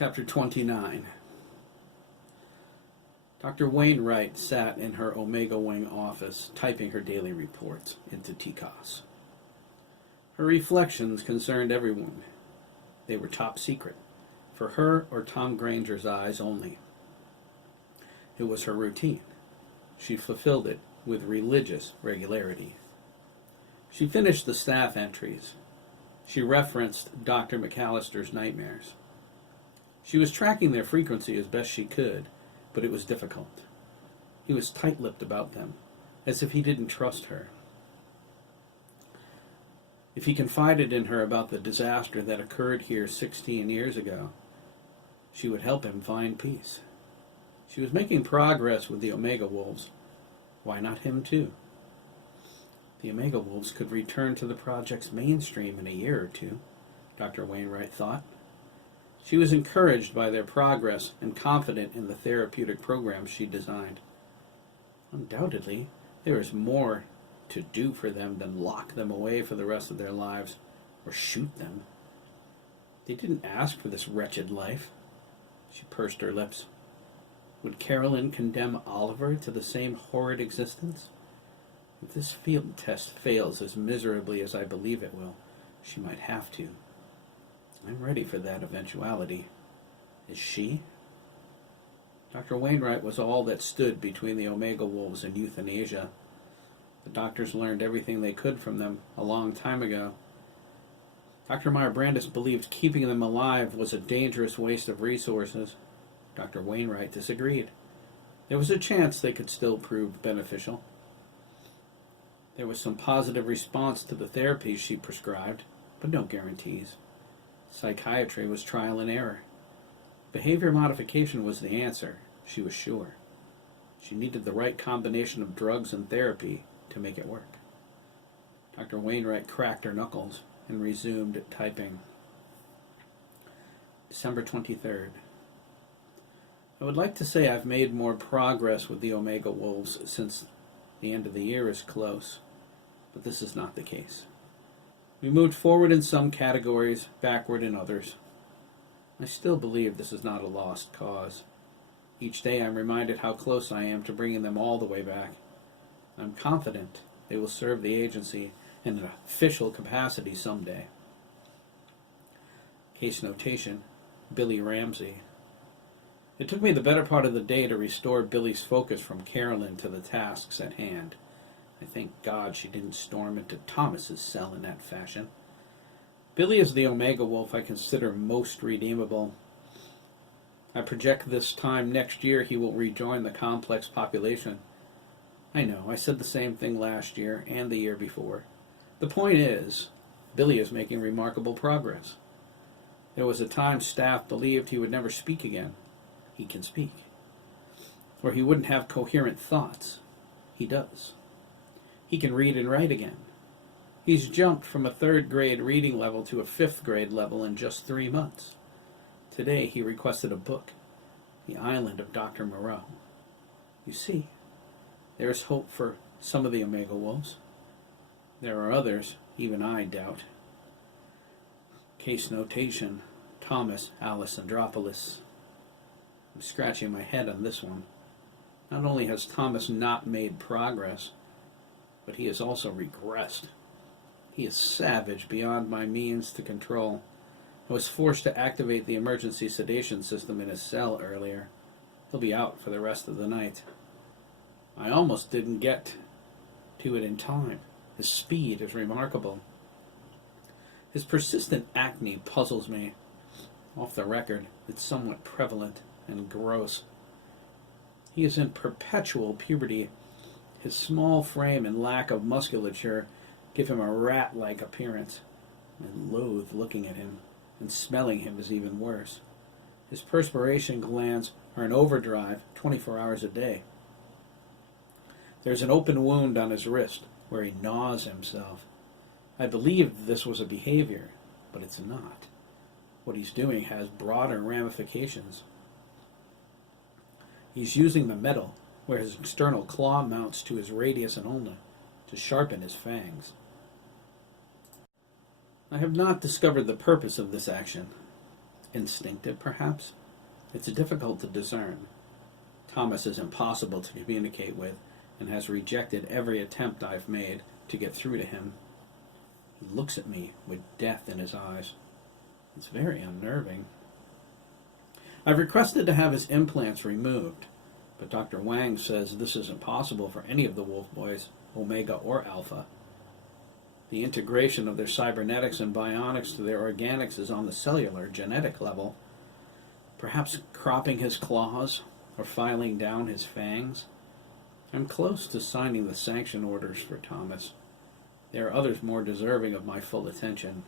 Chapter 29. Dr. Wainwright sat in her Omega Wing office, typing her daily reports into TCOS. Her reflections concerned everyone. They were top secret, for her or Tom Granger's eyes only. It was her routine. She fulfilled it with religious regularity. She finished the staff entries. She referenced Dr. McAllister's nightmares. She was tracking their frequency as best she could, but it was difficult. He was tight-lipped about them, as if he didn't trust her. If he confided in her about the disaster that occurred here 16 years ago, she would help him find peace. She was making progress with the Omega Wolves. Why not him too? The Omega Wolves could return to the project's mainstream in a year or two, Dr. Wainwright thought. She was encouraged by their progress and confident in the therapeutic programs she designed. Undoubtedly, there is more to do for them than lock them away for the rest of their lives or shoot them. They didn't ask for this wretched life. She pursed her lips. Would Carolyn condemn Oliver to the same horrid existence? If this field test fails as miserably as I believe it will, she might have to. I'm ready for that eventuality. Is she? Dr. Wainwright was all that stood between the Omega Wolves and euthanasia. The doctors learned everything they could from them a long time ago. Dr. Meyer-Brandis believed keeping them alive was a dangerous waste of resources. Dr. Wainwright disagreed. There was a chance they could still prove beneficial. There was some positive response to the therapies she prescribed, but no guarantees. Psychiatry was trial and error. Behavior modification was the answer, she was sure. She needed the right combination of drugs and therapy to make it work. Dr. Wainwright cracked her knuckles and resumed typing. December 23rd. I would like to say I've made more progress with the Omega Wolves since the end of the year is close, but this is not the case. We moved forward in some categories, backward in others. I still believe this is not a lost cause. Each day I'm reminded how close I am to bringing them all the way back. I'm confident they will serve the agency in an official capacity someday. Case notation, Billy Ramsey. It took me the better part of the day to restore Billy's focus from Carolyn to the tasks at hand. I thank God she didn't storm into Thomas's cell in that fashion. Billy is the Omega Wolf I consider most redeemable. I project this time next year he will rejoin the complex population. I know, I said the same thing last year and the year before. The point is, Billy is making remarkable progress. There was a time staff believed he would never speak again. He can speak. Or he wouldn't have coherent thoughts. He does. He can read and write again. He's jumped from a 3rd grade reading level to a 5th grade level in just 3 months. Today he requested a book, The Island of Dr. Moreau. You see, there's hope for some of the Omega Wolves. There are others, even I doubt. Case notation, Thomas Alessandropoulos. I'm scratching my head on this one. Not only has Thomas not made progress, but he has also regressed. He is savage beyond my means to control. I was forced to activate the emergency sedation system in his cell earlier. He'll be out for the rest of the night. I almost didn't get to it in time. His speed is remarkable. His persistent acne puzzles me. Off the record, it's somewhat prevalent and gross. He is in perpetual puberty. His small frame and lack of musculature give him a rat-like appearance. I loathe looking at him, and smelling him is even worse. His perspiration glands are in overdrive 24 hours a day. There's an open wound on his wrist where he gnaws himself. I believed this was a behavior, but it's not. What he's doing has broader ramifications. He's using the metal where his external claw mounts to his radius and ulna to sharpen his fangs. I have not discovered the purpose of this action. Instinctive, perhaps? It's difficult to discern. Thomas is impossible to communicate with and has rejected every attempt I've made to get through to him. He looks at me with death in his eyes. It's very unnerving. I've requested to have his implants removed, but Dr. Wang says this isn't possible for any of the Wolf Boys, Omega or Alpha. The integration of their cybernetics and bionics to their organics is on the cellular, genetic level. Perhaps cropping his claws or filing down his fangs. I'm close to signing the sanction orders for Thomas. There are others more deserving of my full attention.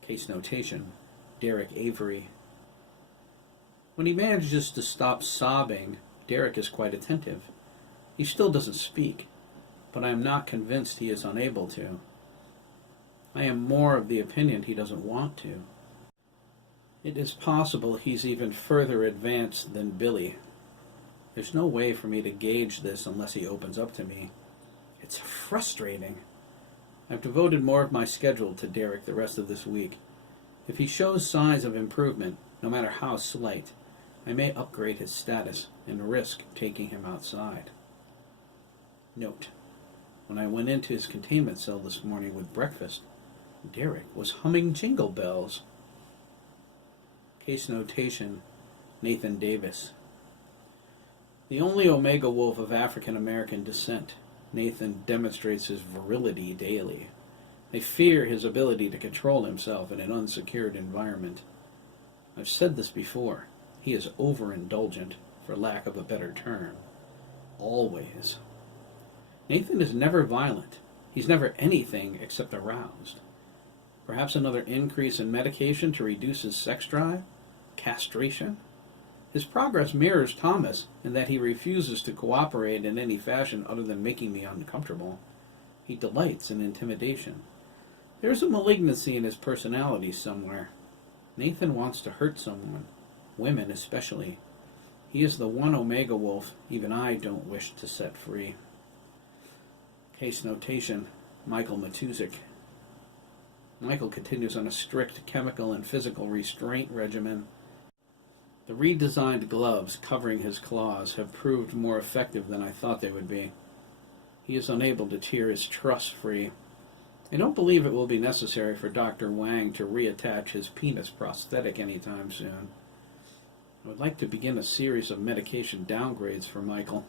Case notation, Derek Avery. When he manages to stop sobbing, Derek is quite attentive. He still doesn't speak, but I am not convinced he is unable to. I am more of the opinion he doesn't want to. It is possible he's even further advanced than Billy. There's no way for me to gauge this unless he opens up to me. It's frustrating. I've devoted more of my schedule to Derek the rest of this week. If he shows signs of improvement, no matter how slight, I may upgrade his status and risk taking him outside. Note: when I went into his containment cell this morning with breakfast, Derek was humming Jingle Bells. Case notation, Nathan Davis. The only Omega Wolf of African American descent, Nathan demonstrates his virility daily. I fear his ability to control himself in an unsecured environment. I've said this before. He is overindulgent, for lack of a better term. Always. Nathan is never violent. He's never anything except aroused. Perhaps another increase in medication to reduce his sex drive? Castration? His progress mirrors Thomas in that he refuses to cooperate in any fashion other than making me uncomfortable. He delights in intimidation. There's a malignancy in his personality somewhere. Nathan wants to hurt someone, women especially. He is the one Omega Wolf even I don't wish to set free. Case notation, Michael Matuzik. Michael continues on a strict chemical and physical restraint regimen. The redesigned gloves covering his claws have proved more effective than I thought they would be. He is unable to tear his truss free. I don't believe it will be necessary for Dr. Wang to reattach his penis prosthetic anytime soon. I would like to begin a series of medication downgrades for Michael,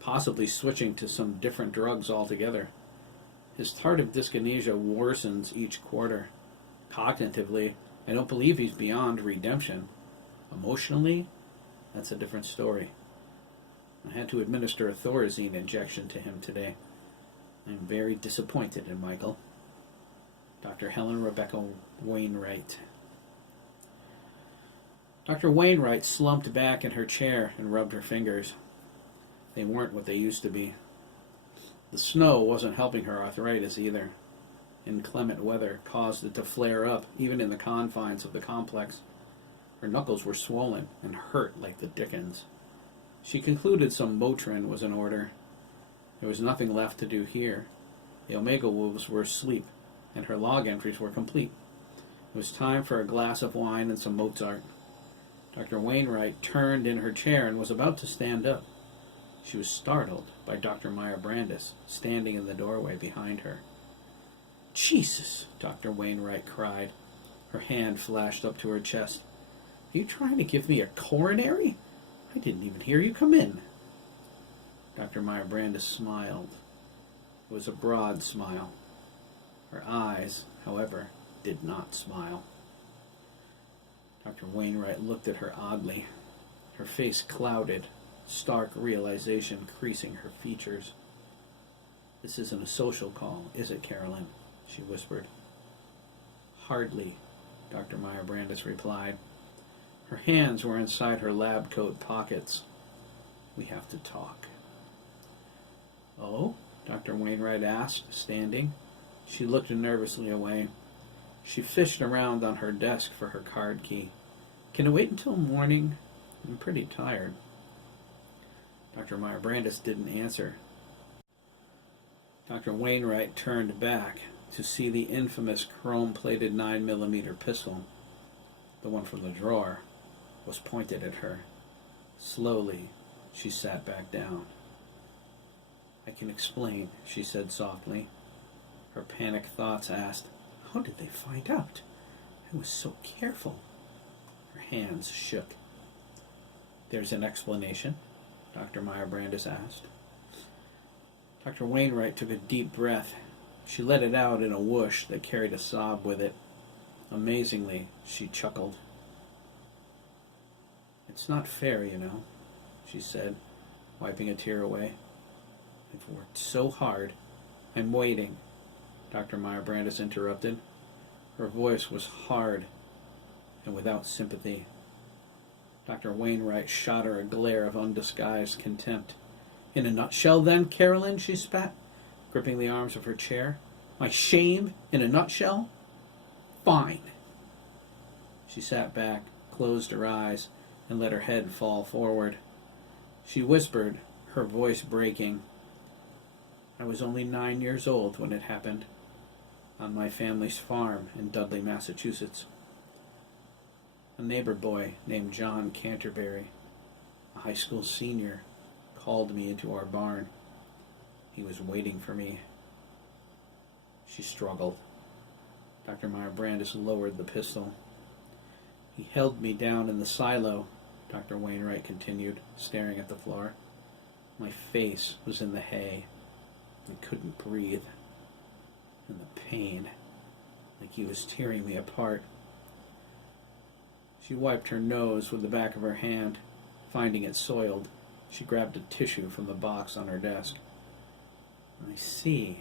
possibly switching to some different drugs altogether. His tardive dyskinesia worsens each quarter. Cognitively, I don't believe he's beyond redemption. Emotionally, that's a different story. I had to administer a Thorazine injection to him today. I am very disappointed in Michael. Dr. Helen Rebecca Wainwright. Dr. Wainwright slumped back in her chair and rubbed her fingers. They weren't what they used to be. The snow wasn't helping her arthritis either. Inclement weather caused it to flare up, even in the confines of the complex. Her knuckles were swollen and hurt like the dickens. She concluded some Motrin was in order. There was nothing left to do here. The Omega Wolves were asleep, and her log entries were complete. It was time for a glass of wine and some Mozart. Dr. Wainwright turned in her chair and was about to stand up. She was startled by Dr. Meyer Brandis, standing in the doorway behind her. "Jesus!" Dr. Wainwright cried. Her hand flashed up to her chest. "Are you trying to give me a coronary? I didn't even hear you come in." Dr. Meyer Brandis smiled. It was a broad smile. Her eyes, however, did not smile. Dr. Wainwright looked at her oddly. Her face clouded, stark realization creasing her features. "This isn't a social call, is it, Carolyn?" she whispered. "Hardly," Dr. Meyer Brandis replied. Her hands were inside her lab coat pockets. "We have to talk." "Oh?" Dr. Wainwright asked, standing. She looked nervously away. She fished around on her desk for her card key. "Can it wait until morning? I'm pretty tired." Dr. Meyer Brandis didn't answer. Dr. Wainwright turned back to see the infamous chrome-plated 9mm pistol. the one from the drawer, was pointed at her. Slowly, she sat back down. "I can explain," she said softly. Her panicked thoughts asked, "How did they find out? I was so careful." Her hands shook. "There's an explanation?" Dr. Meyer-Brandis asked. Dr. Wainwright took a deep breath. She let it out in a whoosh that carried a sob with it. Amazingly, she chuckled. "It's not fair, you know," she said, wiping a tear away. "I've worked so hard. I'm waiting," Dr. Meyer-Brandis interrupted. Her voice was hard and without sympathy. Dr. Wainwright shot her a glare of undisguised contempt. "In a nutshell, then, Carolyn," she spat, gripping the arms of her chair. "My shame in a nutshell? Fine." She sat back, closed her eyes, and let her head fall forward. She whispered, her voice breaking. "I was only 9 years old when it happened, on my family's farm in Dudley, Massachusetts. A neighbor boy named John Canterbury, a high school senior, called me into our barn. He was waiting for me." She struggled. Dr. Meyer-Brandis lowered the pistol. "He held me down in the silo," Dr. Wainwright continued, staring at the floor. "My face was in the hay. I couldn't breathe. And the pain, like he was tearing me apart." She wiped her nose with the back of her hand. Finding it soiled, she grabbed a tissue from the box on her desk. "I see.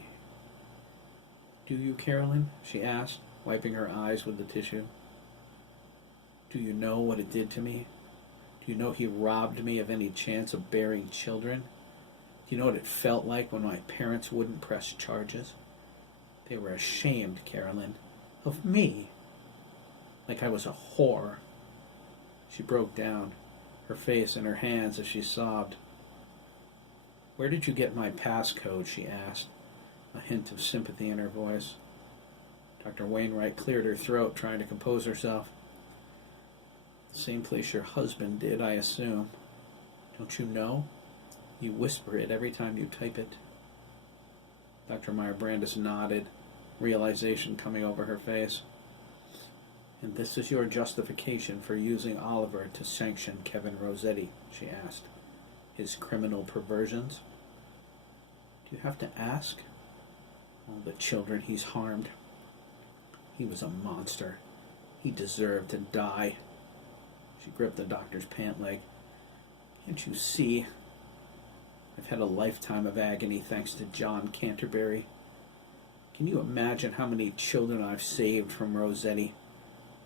Do you, Carolyn?" she asked, wiping her eyes with the tissue. "Do you know what it did to me? Do you know he robbed me of any chance of bearing children? Do you know what it felt like when my parents wouldn't press charges? They were ashamed, Carolyn, of me. Like I was a whore." She broke down, her face in her hands as she sobbed. "Where did you get my passcode?" she asked, a hint of sympathy in her voice. Dr. Wainwright cleared her throat, trying to compose herself. "The same place your husband did, I assume. Don't you know? You whisper it every time you type it." Dr. Meyer-Brandis nodded, realization coming over her face. "And this is your justification for using Oliver to sanction Kevin Rossetti?" she asked. "His criminal perversions? Do you have to ask? All the children he's harmed. He was a monster. He deserved to die." She gripped the doctor's pant leg. "Can't you see? I've had a lifetime of agony thanks to John Canterbury. Can you imagine how many children I've saved from Rossetti?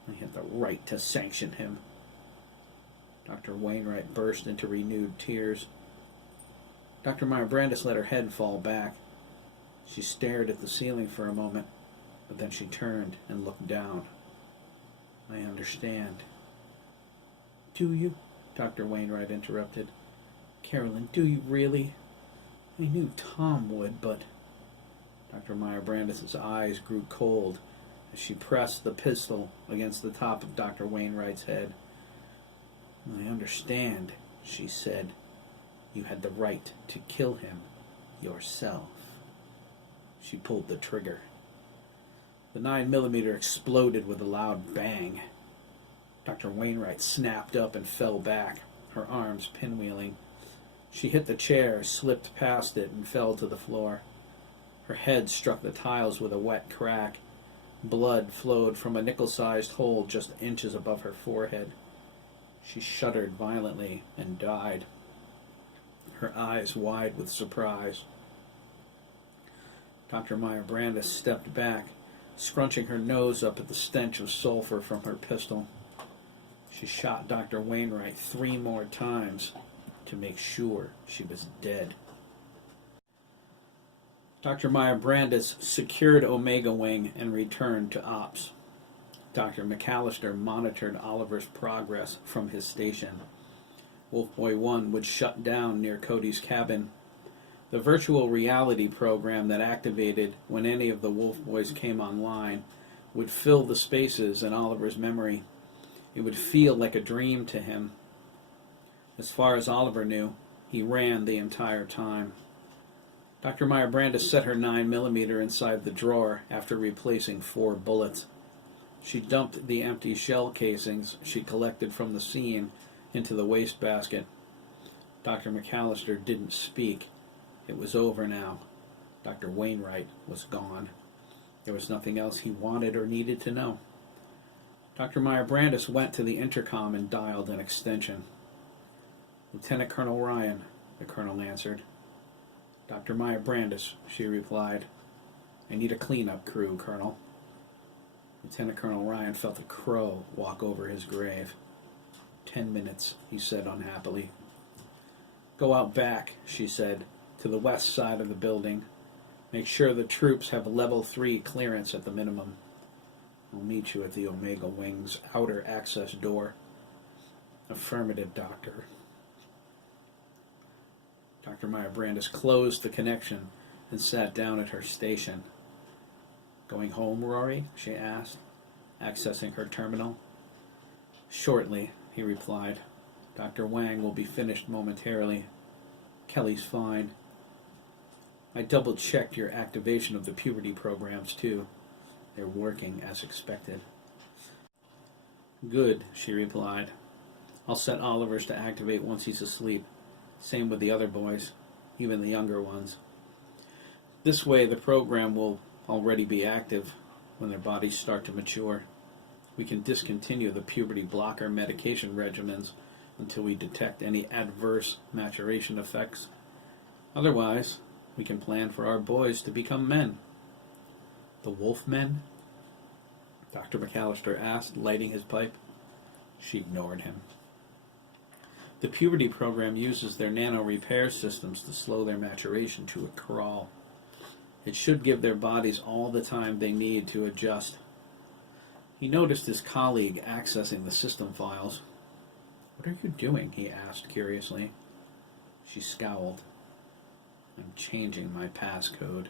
I had the right to sanction him." Dr. Wainwright burst into renewed tears. Dr. Meyer-Brandis let her head fall back. She stared at the ceiling for a moment, but then she turned and looked down. "I understand." "Do you?" Dr. Wainwright interrupted. "Carolyn, do you really? I knew Tom would, but..." Dr. Meyer-Brandis' eyes grew cold as she pressed the pistol against the top of Dr. Wainwright's head. "I understand," she said. "You had the right to kill him yourself." She pulled the trigger. The 9mm exploded with a loud bang. Dr. Wainwright snapped up and fell back, her arms pinwheeling. She hit the chair, slipped past it, and fell to the floor. Her head struck the tiles with a wet crack. Blood flowed from a nickel-sized hole just inches above her forehead. She shuddered violently and died, her eyes wide with surprise. Dr. Meyer-Brandis stepped back, scrunching her nose up at the stench of sulfur from her pistol. She shot Dr. Wainwright 3 more times to make sure she was dead. Dr. Meyer-Brandis secured Omega Wing and returned to ops. Dr. McAllister monitored Oliver's progress from his station. Wolf Boy 1 would shut down near Cody's cabin. The virtual reality program that activated when any of the Wolf Boys came online would fill the spaces in Oliver's memory. It would feel like a dream to him. As far as Oliver knew, he ran the entire time. Dr. Meyer-Brandis set her 9mm inside the drawer after replacing 4 bullets. She dumped the empty shell casings she collected from the scene into the wastebasket. Dr. McAllister didn't speak. It was over now. Dr. Wainwright was gone. There was nothing else he wanted or needed to know. Dr. Meyer-Brandis went to the intercom and dialed an extension. "Lieutenant Colonel Ryan," the colonel answered. "Dr. Meyer-Brandis," she replied. "I need a cleanup crew, Colonel." Lieutenant Colonel Ryan felt a crow walk over his grave. 10 minutes, he said unhappily. "Go out back," she said, "to the west side of the building. Make sure the troops have level 3 clearance at the minimum. I'll meet you at the Omega Wing's outer access door." "Affirmative, Doctor." Dr. Meyer-Brandis closed the connection and sat down at her station. "Going home, Rory?" she asked, accessing her terminal. "Shortly," he replied. "Dr. Wang will be finished momentarily. Kelly's fine. I double-checked your activation of the puberty programs, too. They're working as expected." "Good," she replied. "I'll set Oliver's to activate once he's asleep. Same with the other boys, even the younger ones. This way the program will already be active when their bodies start to mature. We can discontinue the puberty blocker medication regimens until we detect any adverse maturation effects. Otherwise, we can plan for our boys to become men." "The wolf men?" Dr. McAllister asked, lighting his pipe. She ignored him. "The puberty program uses their nano-repair systems to slow their maturation to a crawl. It should give their bodies all the time they need to adjust." He noticed his colleague accessing the system files. "What are you doing?" he asked curiously. She scowled. "I'm changing my passcode."